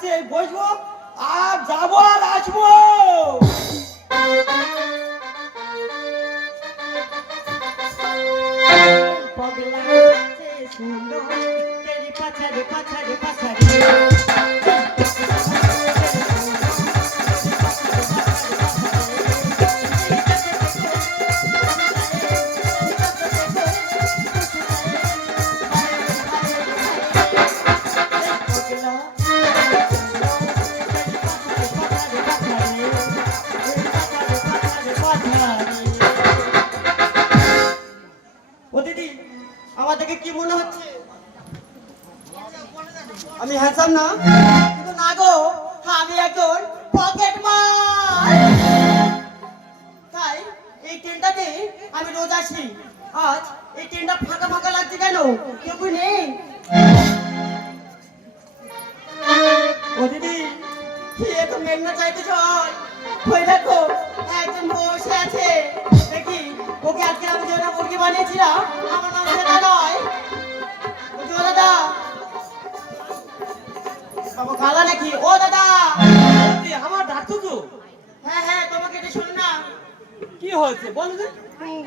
আছে বসবো আর যাবো আর আসবো। কি মনে হচ্ছে আমি হ্যান্ডসাম না? কিন্তু না গো, আমি একজন পকেট মার। তাই এই ট্রেনটাতে আমি রোজ আসি। আজ এই ট্রেনটা ফাঁকা ফাঁকা লাগছে কেন? কেউ কি নেই? ও দিদি, এ তো মেঘনা চাইতে চল। ওই দেখো একজন বসে আছে। দেখি ওকে আজকে আমি যে মুরগি বানিয়েছিলাম, আমার নাম সেটা নয়। ও দাদা, বাবা খালা নাকি? ও দাদা, আমার ডাকতো তো। হ্যাঁ হ্যাঁ, তোমাকে এটা শোনো না। কি হয়েছে বল?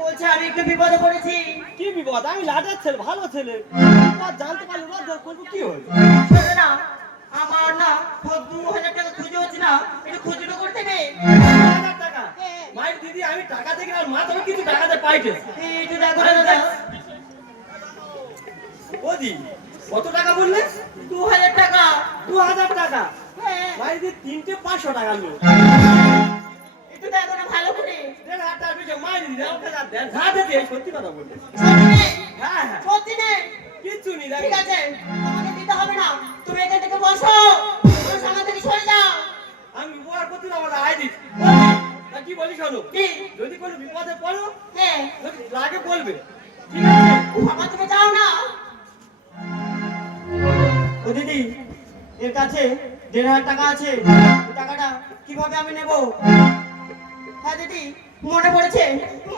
বলছে আমি একটু বিপদে পড়েছি। কি বিপদ? আমি লাটার ছেলে, ভালো ছেলে, বিপদ জানতে পারলে লজ্জা করবো। কি হয়েছে? শোনো না, আমার না 2000 টাকা খুঁজে হচ্ছে না, একটু খুচরো করতে নেই? 2000 টাকা? মায়ের দিদি, আমি টাকা থেকে আর মা তবে কিছু টাকাতে পাইতেছে। একটু দেখো না দাদা। ওদি কত টাকা বললে? 2000 টাকা। 2000 টাকা? হ্যাঁ, মায়ের দিদি 3টে 500 টাকা লোক। একটু দেখো না ভালো করে। 1500 টাকার পিছনে মায়ের দিদি আমাকে যা দেন, যা দিতে সত্যি কথা বললে। সত্যি নেই? হ্যাঁ হ্যাঁ, সত্যি নেই? কিচ্ছু নেই। ঠিক আছে, তোমাকে দিতে হবে না। তুমি এখান থেকে বসো, ওর সামনে থেকে সরে যাও। আমি উপহার করতে না, আমার আয় দিচ্ছি। তা কি বলি শোনো, কি? যদি কোনো বিপদে পড়ো, হ্যাঁ, যদি লাগে বলবে, ঠিক আছে? আমার তুমি যাও না। ও দিদি, এর কাছে 1500 টাকা আছে। এই টাকাটা কিভাবে আমি নেব? হ্যাঁ দিদি, মনে পড়েছে।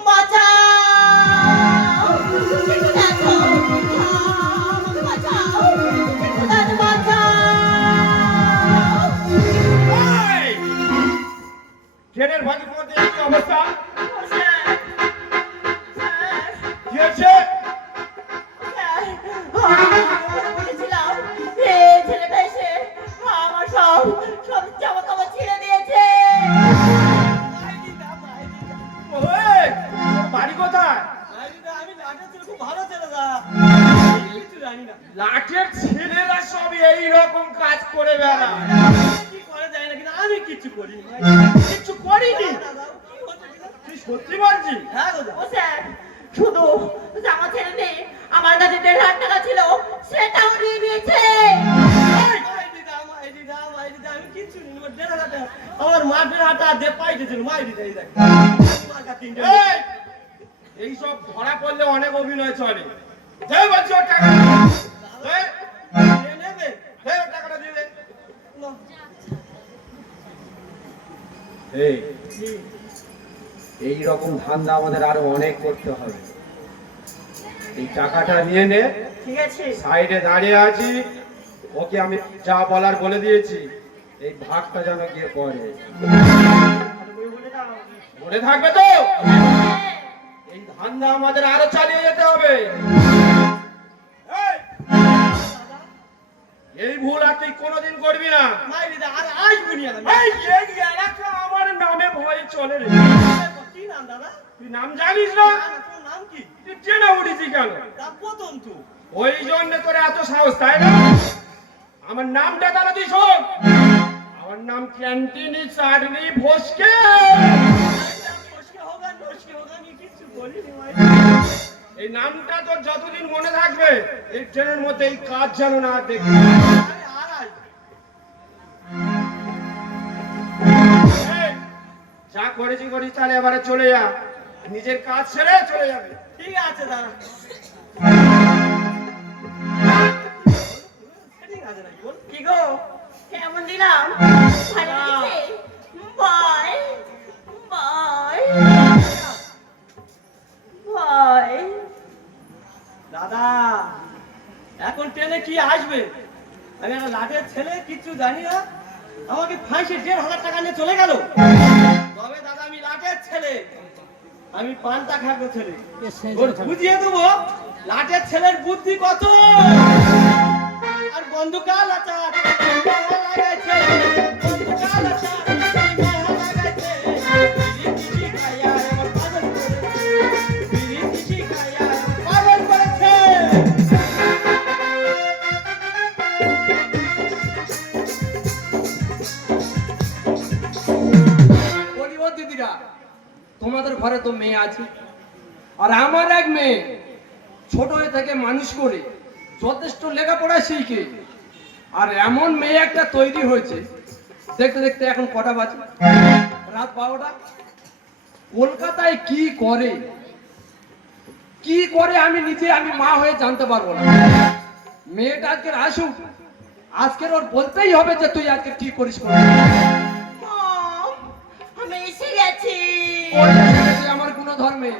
বাঁচাও! একটু দেখো। আমাকে বাঁচাও। একটু দেখো, বাঁচাও। এই! ট্রেনের ভাগের মধ্যে কি অবস্থা? ও স্যার, স্যার, কি হয়েছে? স্যার, আমি বলেছিলাম, এই ছেলেটা এসে আমার সব জামা কাপড় ছিঁড়ে দিয়েছে। ওই! তোর বাড়ি কোথায়? মায়ের দিদি, আমি লাটার ছেলে, খুব ভালো ছেলে দা। কিছু জানি না। লাটের ছেলেরা সব এই রকম কাজ করে বেড়ায়। কি করে যায় না, কিন্তু আমি কিচ্ছু করি কিচ্ছু করিনি। কি হচ্ছে কি না? তুই সত্যি বলছিস? হ্যাঁ গো দা। ও স্যার, শুধু জামা ছেড়ে নেই, আমার কাছে 1500 টাকা ছিল, সেটাও নিয়ে নিয়েছে। মায়ের দিদি, মায়ের দিদি, মায়ের দিদি, আমি কিচ্ছু নিই না। 1500 টাকা আমার মা 1500 টাকা দিয়ে পাইতেছিল। মায়ের দিদি, এই দেখ। মার কাছে 3টে। এই! এইসব ধরা পড়লে অনেক অভিনয় চলে। দে বলছি ওর টাকা। দে। এ নেবে? দে ওর টাকাটা দিয়ে দে। না। এই রকম ধান্দা আমাদের আরো অনেক করতে হবে। এই টাকাটা নিয়ে নে। ঠিক আছে। সাইডে দাঁড়িয়ে আছি, ওকে আমি যা বলার বলে দিয়েছি। এই ভাগটা যেন গিয়ে পড়ে। মনে থাকবে তো? এই ধান্দা আমাদের আরো চালিয়ে যেতে হবে। এই! এই ভুল আর তুই কোনোদিন করবি না। মায়ের দিদি, আর আসবো নি আমি। এই এলাকা আমার নামে ভয়ে চলে রে। কি নাম দাদা? তুই নাম জানিস না? না, না, তোর নাম কি? তুই ট্রেনে উঠেছি কেন? তা প্রথম তো। ওই জন্য তোর এত সাহস, তাই না? আমার নামটা তাহলে তুই শোন। আমার নাম ক্যান্টিনি চাটনি ভোসকে। নস্কে হোগা, নস্কে হোগা, আমি কিচ্ছু বলিনি মায়ের। এই নামটা তোর যতদিন মনে থাকবে, এই ট্রেনের মধ্যে এই কাজ যেন না দেখবি। আমি আর আসবো। এই, যা করেছি করিস, তাহলে এবারে চলে যা। নিজের কাজ ছেড়ে চলে যাবে। ঠিক আছে দাদা। ঠিক আছে নাকি বল? কি গো, কেমন দিলাম? ভালো লেগেছে? Bye bye bye. দাদা, এখন ট্রেনে কি আসবে? আমি একটা লাটের ছেলে, কিচ্ছু জানি না, আমাকে ফাঁসে 1,500 টাকা নিয়ে চলে গেল। তবে দাদা আমি লাটের ছেলে, আমি পান্তা খাবো ছেলে, ওর বুঝিয়ে দেবো লাটের ছেলের বুদ্ধি কত। আর বন্ধুকাল আচার লাগাইছে, বন্ধুকাল আচার লাগাইছে, বিড়ি টিটি খাইয়া আমার পাগল করেছে, বিড়ি টিটি খাইয়া আমার পাগল করেছে। বলি ও দিদিরা, তোমাদের ঘরে তো মেয়ে আছে, আর আমার এক মেয়ে ছোট হয়ে থেকে মানুষ করে যথেষ্ট লেখাপড়া শিখে, আর এমন মেয়ে একটা তৈরি হয়েছে, দেখতে দেখতে এখন কটা বাজে, রাত 12টা। কলকাতায় কি করে আমি নিজে, আমি মা হয়ে জানতে পারবো না। মেয়েটা আজকের আসুক, আজকের ওর বলতেই হবে যে তুই আজকে কি করিস করে। মম, আমি এসে গেছি। ওই এসে আমার কোনো ধর্মে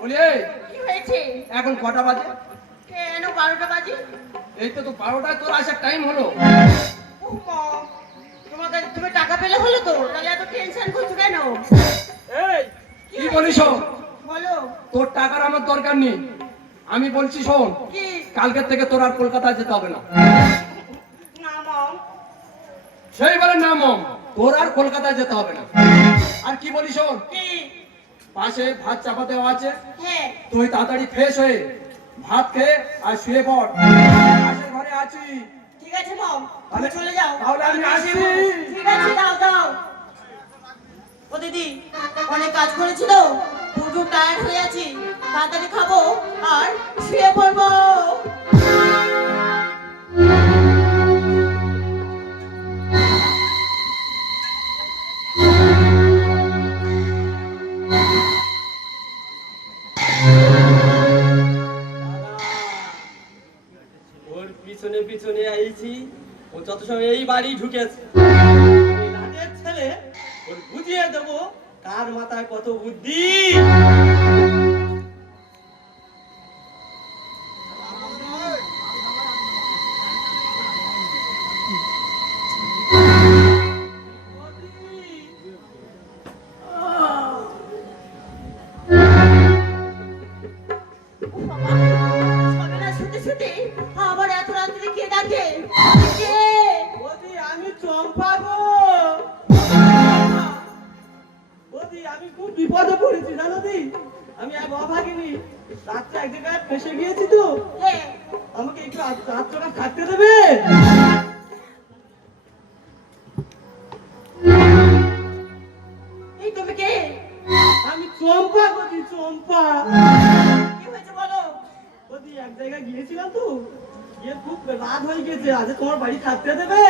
বলি, এই কি হয়েছে? এখন কটা বাজে? কেন 12টা বাজে? এই তো 12টায় তোর আসার টাইম হলো। ও মম, তুমি টাকা পেলে হলো তো, তাহলে এত টেনশন করছো কেন? এই কি বলিস? বলো। তোর টাকার আমার দরকার নেই, আমি বলছি শোন, কি? কালকের থেকে তোর আর কলকাতায় যেতে হবে না। না মম। সেই বলে না মম, তোর আর কলকাতায় যেতে হবে না। আর কি বলিস শোন, কি? পাশে ভাত চাপা দেওয়া আছে, হ্যাঁ। তুই তাড়াতাড়ি ফ্রেশ হয়ে ভাত খেয়ে আর শুয়ে পড়। পাশের ঘরে আছি। ঠিক আছে মম, তুমি তাহলে চলে যাও। তাহলে আমি আসি। ঠিক আছে, দাও দাও। ও দিদি, অনেক কাজ করেছি তো, প্রচুর টায়ার্ড হয়ে আছি, তাড়াতাড়ি খাবো আর শুয়ে পড়বো। ওর পিছনে পিছনে আইছি, ও যত সময় এই বাড়ি ঢুকেছে, এই লাটের ছেলে, ওর বুঝিয়ে দেবো কার মাথায় কত বুদ্ধি। সবে না শুতে শুতে আবার এত রাত্রে কে ডাকে? কে? বৌদি আমি চম্পা গো। বৌদি আমি খুব বিপদে পড়েছি জানো দি, আমি এক অভাগিনী, রাত্রে এক জায়গায় ফেসে গিয়েছি তো, হ্যাঁ। আমাকে একটু রাত্রটা থাকতে দেবে? এই তুমি কে? আমি চম্পা বৌদি, চম্পা। কি হয়েছে বলো? বৌদি এক জায়গায় গিয়েছিলাম তো, গিয়ে খুব রাত হয়ে গেছে, আজ তোমার বাড়ি থাকতে দেবে?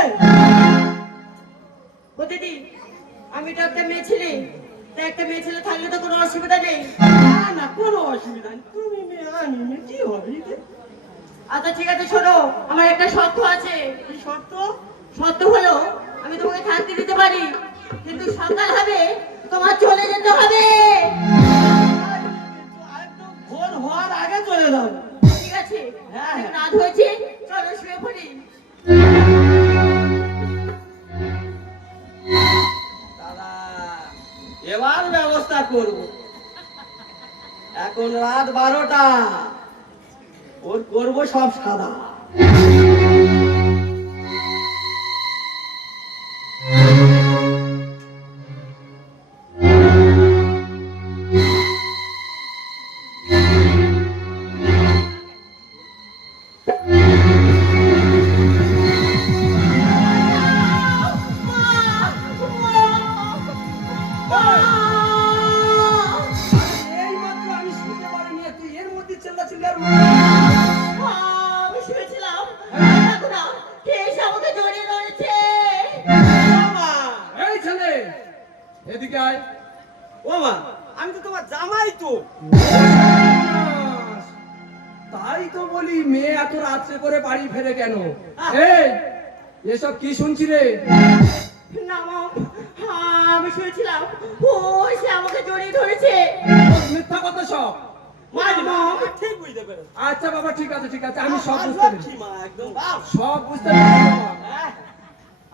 ও দিদি, আমি তো একটা মেয়ে ছেলে, তা একটা মেয়ে ছেলে থাকলে তো কোনো অসুবিধা নেই। না না কোনো অসুবিধা নেই, তুমি মেয়ে আমি মেয়ে, কি হবে এতে? আচ্ছা ঠিক আছে, শোনো, আমার একটা শর্ত আছে। কি শর্ত? শর্ত হলো, আমি তোমাকে থাকতে দিতে পারি, কিন্তু সকাল হবে তোমার চলে যেতে হবে। একদম ভোর হওয়ার আগে চলে যাও। ঠিক আছে? হ্যাঁ। অনেক রাত হয়েছে, চলো শুয়ে পড়ি। দাদা এবার ব্যবস্থা করব। এখন রাত 12টা, ওর করবো সব সাদা। এইমাত্র আমি শুনতে পারিনি, তুই এর মধ্যে চিল্লাচিল্লি আর আমি শুয়েছিলাম, দেখো না, কে এসে আমাকে জড়িয়ে ধরেছে। মা, এই ছেলে এদিকে আয়। ও মা, আমি তো তোমার জামাই তো। তাই তো বলি মেয়ে এত রাত্রে করে বাড়ি ফেরে কেন? এই এসব কি শুনছি রে? না মম, আমি শুয়েছিলাম, ও এসে আমাকে জড়িয়ে ধরেছে। মিথ্যা কথা সব। মারি মা ঠিক বুঝতে পেরেছি। আচ্ছা বাবা ঠিক আছে আমি সব আর বুঝতে পেরেছি লক্ষ্মী মা একদম বাপ। সব বুঝতে পেরেছি বাবা। হ্যাঁ।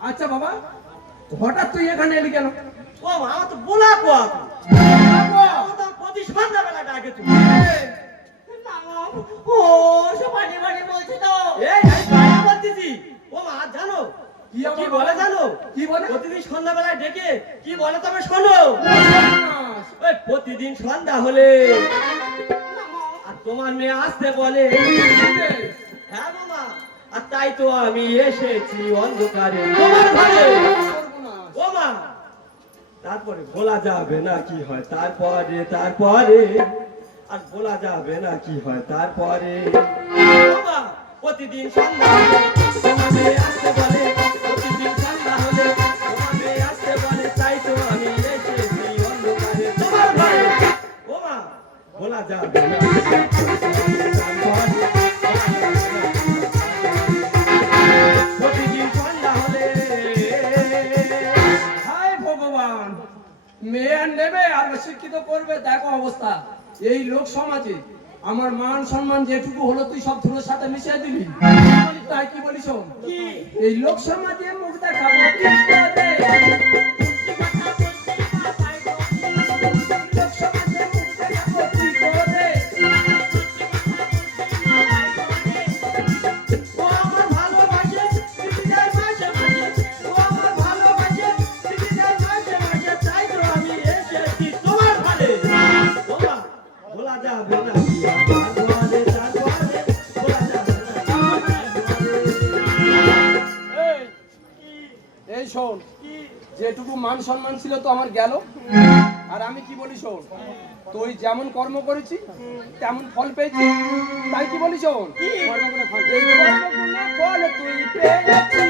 আচ্ছা বাবা হঠাৎ তুই এখানে এলি কেন? ও মা আমার তো বলা কোয়া আমার তো প্রতি সন্ধ্যাবেলা ডাকে তুমি। না মা, ও সব বাড়ি বাড়ি বলছে তো। এই আমি বাইরে বলতেছি। ও মা জানো কি কি আবার বলে জানো? কি বলে? প্রতিদিন সন্ধ্যাবেলায় ডেকে কি বলে তবে শোনো। ওই প্রতিদিন সন্ধ্যা হলে আর তোমার মেয়ে আসতে বলে। হ্যাঁ মামা, আর তাই তো আমি এসেছি অন্ধকারে তোমার ঘরে। ও মা, তারপরে বলা যাবে না কি হয় তারপরে আর বলা যাবে না কি হয় তারপরে। ও মা, প্রতিদিন সন্ধ্যা হলে তোমার মেয়ে আসতে বলে, প্রতিদিন সন্ধ্যা হলে তোমার মেয়ে আসতে বলে, তাই তো আমি এসেছি অন্ধকারে তোমার ঘরে। ও মা, বলা যাবে না প্রতিদিন সন্ধ্যা হলে। হায় ভগবান, মেয়ে আর নেবে আর শিক্ষিত করবে, দেখো অবস্থা। এই লোক সমাজে আমার মান সম্মান যেটুকু হলো তুই সব ধুলোর সাথে মিশিয়ে দিবি। তাই কি বলিস? কি এই লোক সমাজে মুখ দেখাবো কি করে? লোক সমাজে মুখ দেখাবো কি করে? ও আমার ভালোবাসে চিঠি দেয় মাঝে মাঝে, ও আমার ভালোবাসে চিঠি দেয় মাঝে মাঝে, তাই তো আমি এসেছি তোমার ঘরে। ও মা, বলা যাবে না কি হয় তারপরে, বলা যাবে না কি হয় তারপরে। এই শোন, যেটুকু মান সম্মান ছিল তো আমার গেল। আর আমি কি বলি শোন, তুই যেমন কর্ম করেছি তেমন ফল পেয়েছি। তাই কি বলি শোন, এই কর্মগুলো ফল তুই পেয়েছি।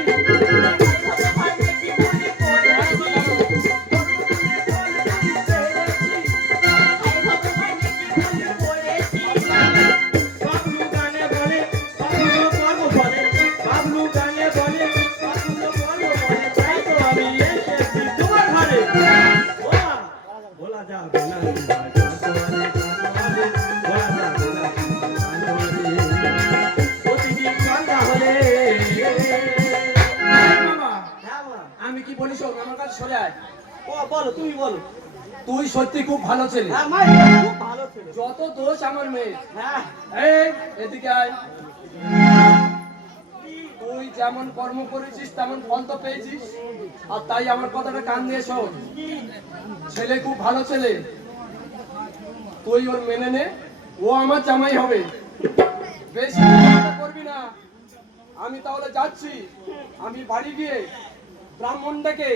বাবলু গানে বলে বাবলু কর্ম বলে, বাবলু গানে বলে বাবলু কর্ম বলে, তাই তো আমি এসেছি তোমার ঘরে। ও মা, বলা যাবে না কি হয় তারপরে, বলা যাবে না কি হয় তারপরে। প্রতিদিন সন্ধ্যা হলে। বাবা, হ্যাঁ মা, আমি কি বলি শোন, আমার কাছে সরে আয়। ও বলো তুমি বলো। তুই সত্যি খুব ভালো ছেলে। হ্যাঁ মা, খুব ভালো ছিল। যত দোষ আমার মেয়ে। হ্যাঁ এই এদিকে আয়। তুই যেমন কর্ম করেছিস তেমন ফল তো পেয়েছিস। আর তাই আমার কথাটা কান দিয়ে শোন, ছেলে খুব ভালো ছেলে, তুই ওর মেনে নে, ও আমার জামাই হবে। বেশি কথা করবি না। আমি তাহলে যাচ্ছি, আমি বাড়ি গিয়ে ব্রাহ্মণটাকে